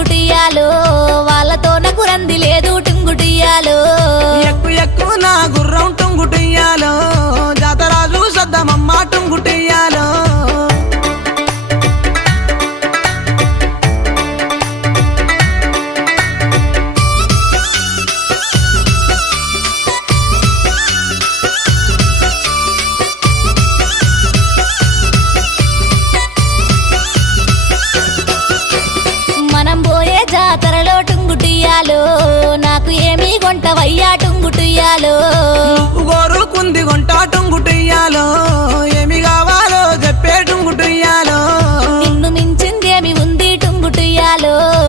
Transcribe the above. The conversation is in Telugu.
టుంగుటియాలో వాళ్ళతో నాకు రంది లేదు టుంగుటియాలో ఎక్కు ఎక్కు నా గుర్రం టుంగుటియాలో జాతరాజు సద్దమమ్మ టుంగుటియాలో మనం పోయే జాతరలో టుంగుటియాలో నాకు ఏమీ కొంటవయ్యా టుంగుటియాలో నువ్వు గోరు కుంది కొంటా టుంగుటియాలో ఏమి కావాలి